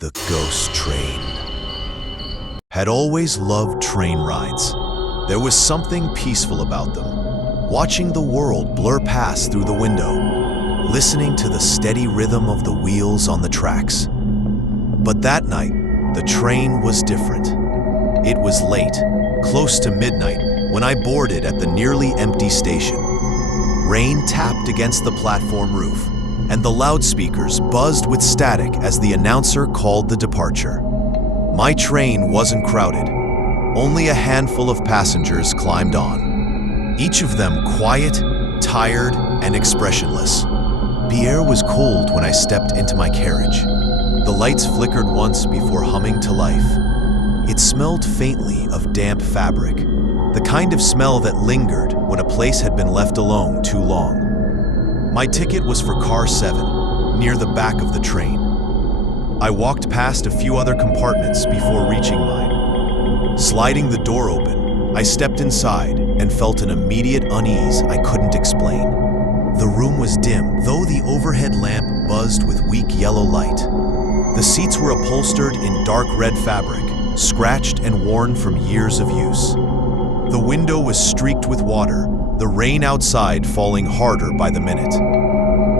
The ghost train. Had always loved train rides. There was something peaceful about them. Watching the world blur past through the window, listening to the steady rhythm of the wheels on the tracks. But that night, the train was different. It was late, close to midnight, when I boarded at the nearly empty station. Rain tapped against the platform roof, and the loudspeakers buzzed with static as the announcer called the departure. My train wasn't crowded. Only a handful of passengers climbed on, each of them quiet, tired, and expressionless. The air was cold when I stepped into my carriage. The lights flickered once before humming to life. It smelled faintly of damp fabric, the kind of smell that lingered when a place had been left alone too long. My ticket was for car 7, near the back of the train. I walked past a few other compartments before reaching mine. Sliding the door open, I stepped inside and felt an immediate unease I couldn't explain. The room was dim, though the overhead lamp buzzed with weak yellow light. The seats were upholstered in dark red fabric, scratched and worn from years of use. The window was streaked with water, the rain outside falling harder by the minute.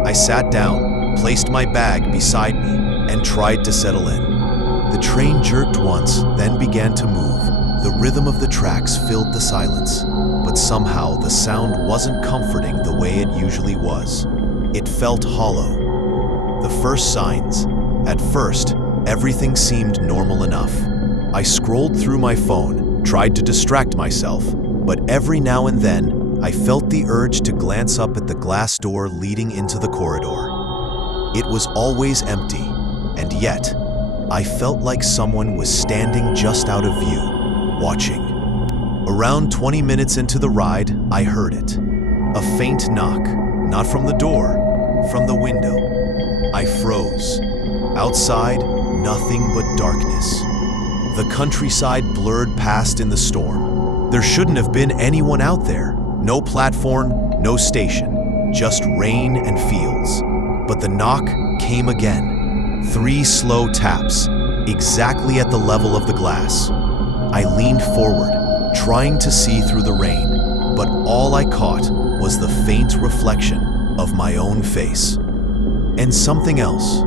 I sat down, placed my bag beside me, and tried to settle in. The train jerked once, then began to move. The rhythm of the tracks filled the silence, but somehow the sound wasn't comforting the way it usually was. It felt hollow. The first signs. At first, everything seemed normal enough. I scrolled through my phone, tried to distract myself, but every now and then, I felt the urge to glance up at the glass door leading into the corridor. It was always empty, and yet, I felt like someone was standing just out of view, watching. Around 20 minutes into the ride, I heard it. A faint knock, not from the door, from the window. I froze. Outside, nothing but darkness. The countryside blurred past in the storm. There shouldn't have been anyone out there. No platform, no station, just rain and fields. But the knock came again. 3 slow taps, exactly at the level of the glass. I leaned forward, trying to see through the rain, but all I caught was the faint reflection of my own face. And something else.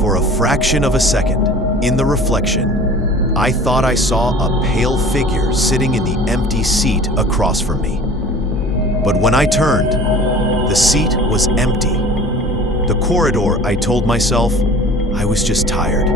For a fraction of a second, in the reflection, I thought I saw a pale figure sitting in the empty seat across from me. But when I turned, the seat was empty. The corridor, I told myself, I was just tired.